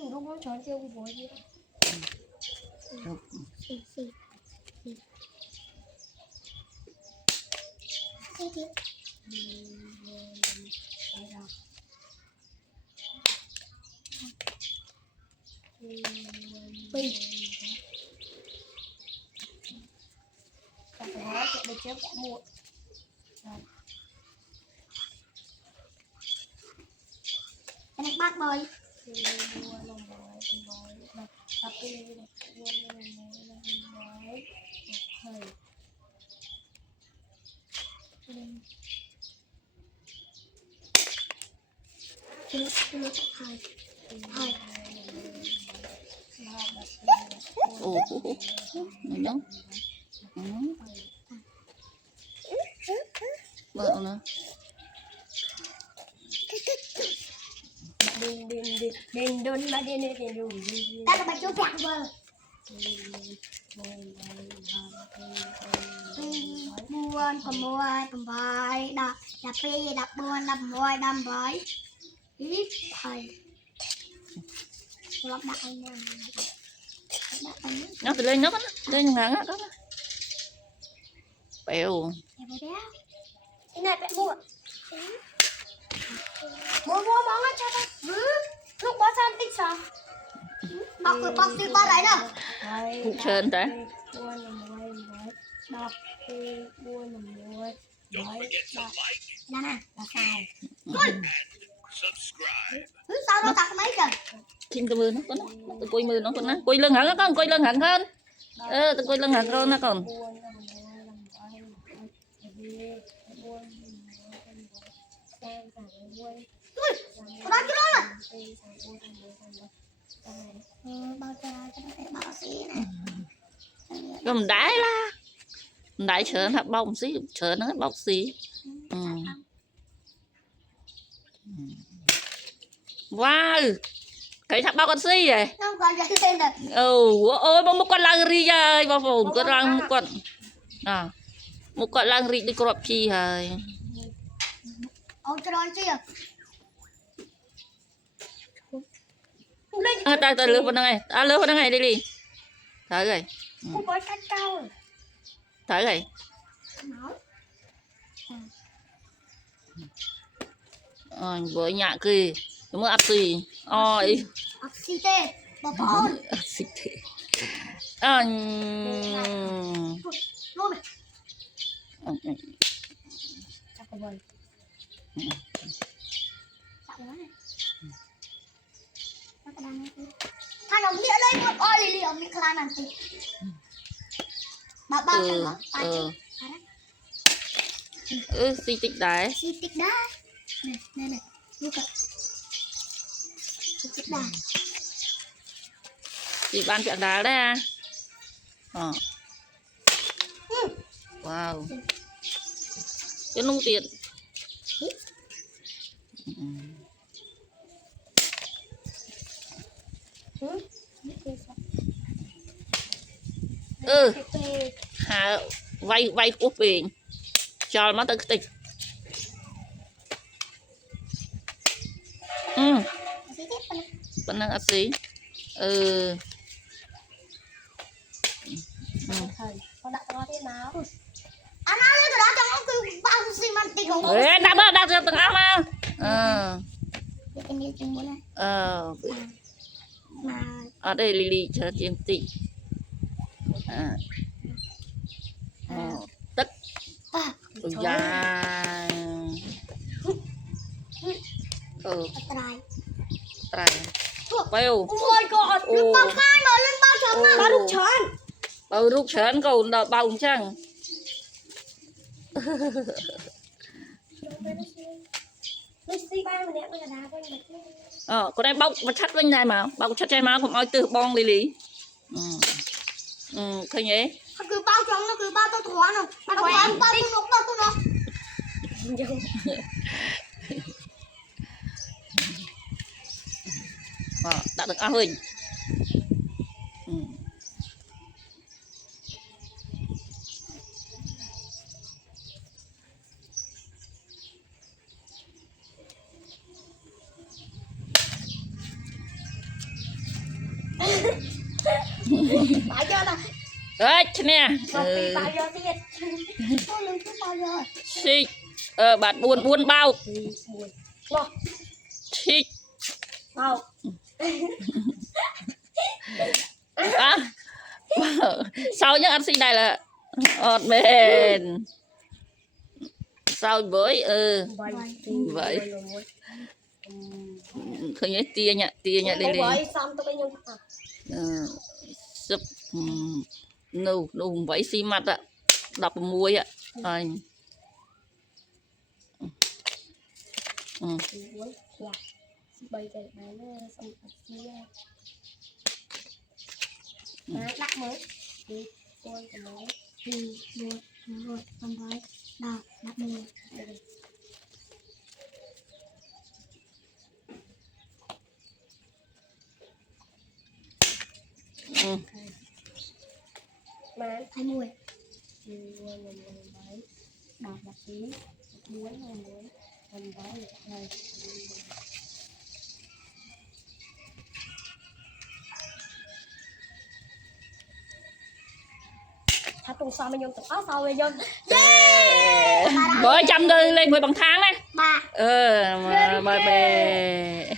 chủ lúc nó tròn tiêu bố gì đó sẽ được chép cả một anh bắt bơi mình đó vợ nữa đền đồn mà đền đồn ta là bà chú phạt vợ buôn cầm bài đập phi đập buôn đập môi đâm bói ít thầy lọc đại nha nó từ lên nó lên ngắn đó bèo cái này bạn mua món cho ta lúc bó san tích sao bọc đi ba đấy nè phụ trơn ta đọc buôn mồi nè là xài sao nó tặng mấy kìa chim cái mưa nó con nó quay mưa nó con nó quay lưng hẳn nó con quay lưng hẳn hơn tôi quay lưng hẳn hơn nó còn đó chứ đó bao cho bao xí này cầm đáy la đáy chờ nó bông xí chờ nó bọc xí wow cái thằng bao con xí vậy không còn gì lên rồi ôi một con lang ri ơi bao phủ con lang một con lang ri đi crop chi rồi cho nó chi ta lướt vào này lướt vào này đi đi thở rồi không có cách cao thở rồi với nhạ kì đúng không áp xì ôi áp xì tê bà con áp xì tê luôn này chắc phải bơi thằng ông nghĩa lấy một oi lì ông nghĩa khăn ăn tí bà xì tích đá này lúc ạ xì tích đá chị ban chọn đá đấy à wow cái nung tiền hà vay của biển cho nó tới tịch vẫn đang ăn xí con đặt nó thế nào ăn lên cái đó trong nó cứ bao xi măng tì không đặt ra từng áo mà ở đây lì chờ tiền tỷ tất ôi da trai bèo ôi god nó bao khai rồi lên bao chấm mà bao lúc chén cầu đào bao chăng con này bóc mà chắc bên này mà bóc chắc trái máu cũng oi từ bong lì khơi nhé cứ bao trong nó cứ bao tôi thoáng rồi nó thoáng bao tôi nó đã được ao hình Bao giờ ta? Ê, nè. Một tí bao giờ tiết? Sao lưng cứ bao giờ? Xích. Bạn buôn bao. Ngọt. Xích. Bao. À. Sau nhá ăn xích này là ọt bền. Sau với vậy. Khởi nhớ tia nhá lên đi. Xong tôi nhung Súp nâu nung váy xi mặt ạ, đập muối ạ anh. bây giờ nó xong chia lắc mới đi con mới đi rồi con mới nào lắc mới mà hai mùi đào bạc tí muối làm gói này thắt tung sao mình dùng tao sao vậy dân với trăm lên 10 bằng tháng này ba mà bè